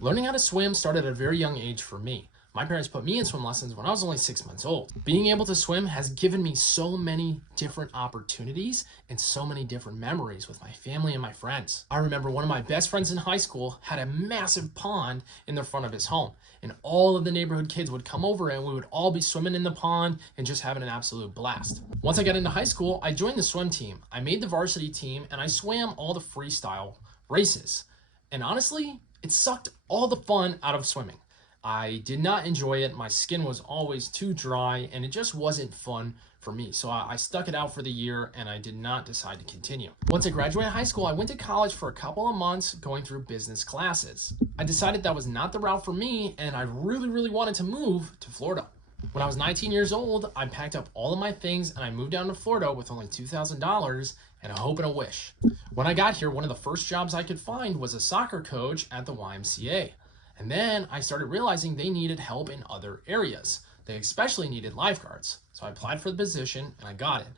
Learning how to swim started at a very young age for me. My parents put me in swim lessons when I was only 6 months old. Being able to swim has given me so many different opportunities and so many different memories with my family and my friends. I remember one of my best friends in high school had a massive pond in the front of his home, and all of the neighborhood kids would come over and we would all be swimming in the pond and just having an absolute blast. Once I got into high school, I joined the swim team. I made the varsity team and I swam all the freestyle races. And honestly, it sucked all the fun out of swimming. I did not enjoy it. My skin was always too dry and it just wasn't fun for me. So I stuck it out for the year and I did not decide to continue. Once I graduated high school, I went to college for a couple of months going through business classes. I decided that was not the route for me and I really wanted to move to Florida. When I was 19 years old, I packed up all of my things and I moved down to Florida with only $2,000 and a hope and a wish. When I got here, one of the first jobs I could find was a soccer coach at the YMCA. And then I started realizing they needed help in other areas. They especially needed lifeguards. So I applied for the position and I got it.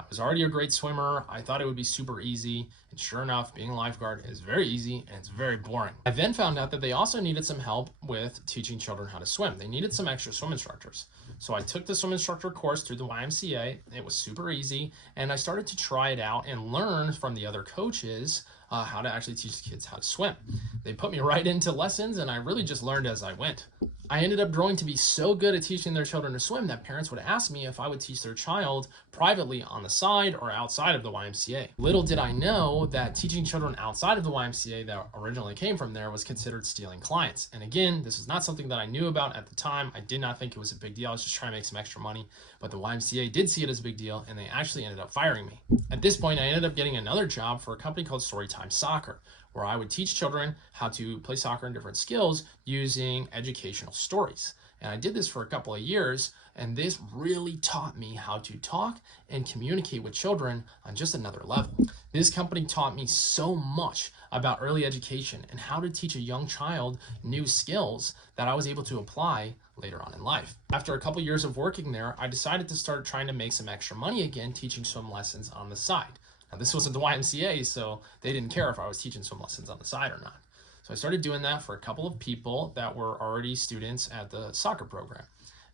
I was already a great swimmer. I thought it would be super easy. And sure enough, being a lifeguard is very easy and it's very boring. I then found out that they also needed some help with teaching children how to swim. They needed some extra swim instructors. So I took the swim instructor course through the YMCA. It was super easy. And I started to try it out and learn from the other coaches how to actually teach kids how to swim. They put me right into lessons and I really just learned as I went. I ended up growing to be so good at teaching their children to swim that parents would ask me if I would teach their child privately on the side or outside of the YMCA. Little did I know that teaching children outside of the YMCA that originally came from there was considered stealing clients. And again, this is not something that I knew about at the time. I did not think it was a big deal. I was just trying to make some extra money, but the YMCA did see it as a big deal and they actually ended up firing me. At this point, I ended up getting another job for a company called Storytime Soccer, where I would teach children how to play soccer and different skills using educational stories. And I did this for a couple of years, and this really taught me how to talk and communicate with children on just another level. This company taught me so much about early education and how to teach a young child new skills that I was able to apply later on in life. After a couple years of working there, I decided to start trying to make some extra money again, teaching swim lessons on the side. Now, this wasn't the YMCA, so they didn't care if I was teaching swim lessons on the side or not. So I started doing that for a couple of people that were already students at the soccer program.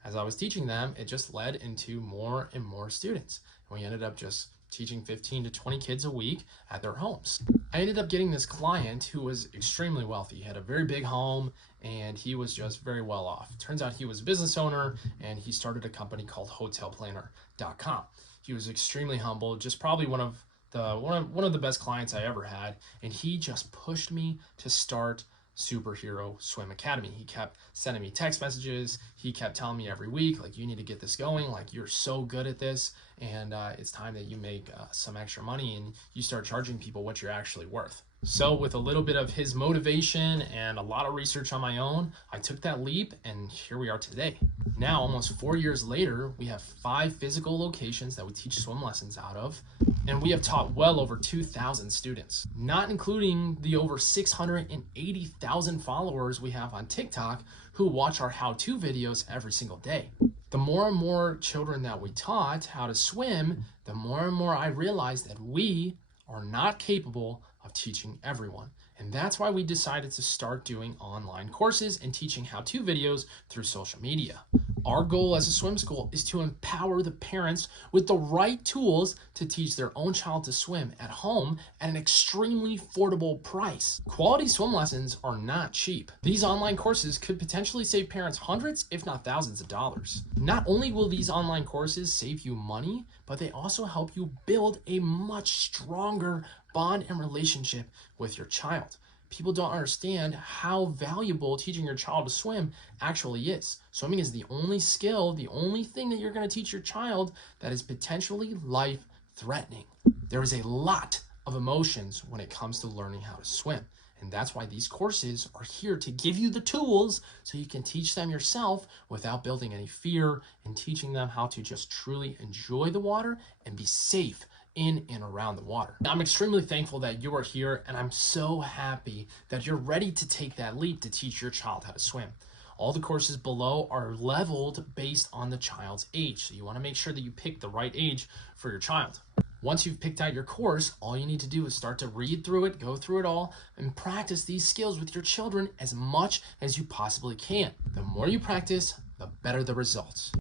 As I was teaching them, it just led into more and more students. And we ended up just teaching 15 to 20 kids a week at their homes. I ended up getting this client who was extremely wealthy. He had a very big home and he was just very well off. Turns out he was a business owner and he started a company called hotelplanner.com. He was extremely humble, just probably one of the best clients I ever had, and he just pushed me to start Superhero Swim Academy. He kept sending me text messages. He kept telling me every week, like, you need to get this going, like, you're so good at this, and it's time that you make some extra money and you start charging people what you're actually worth. So with a little bit of his motivation and a lot of research on my own, I took that leap and here we are today. Now, almost 4 years later, we have 5 physical locations that we teach swim lessons out of, and we have taught well over 2,000 students, not including the over 680,000 followers we have on TikTok who watch our how-to videos every single day. The more and more children that we taught how to swim, the more and more I realized that we are not capable of teaching everyone. And that's why we decided to start doing online courses and teaching how-to videos through social media. Our goal as a swim school is to empower the parents with the right tools to teach their own child to swim at home at an extremely affordable price. Quality swim lessons are not cheap. These online courses could potentially save parents hundreds, if not thousands of dollars. Not only will these online courses save you money, but they also help you build a much stronger bond and relationship with your child. People don't understand how valuable teaching your child to swim actually is. Swimming is the only skill, the only thing that you're going to teach your child that is potentially life-threatening. There is a lot of emotions when it comes to learning how to swim. And that's why these courses are here to give you the tools so you can teach them yourself without building any fear and teaching them how to just truly enjoy the water and be safe in and around the water. I'm extremely thankful that you are here, and I'm so happy that you're ready to take that leap to teach your child how to swim. All the courses below are leveled based on the child's age, so you want to make sure that you pick the right age for your child. Once you've picked out your course, all you need to do is start to read through it, go through it all, and practice these skills with your children as much as you possibly can. The more you practice, the better the results.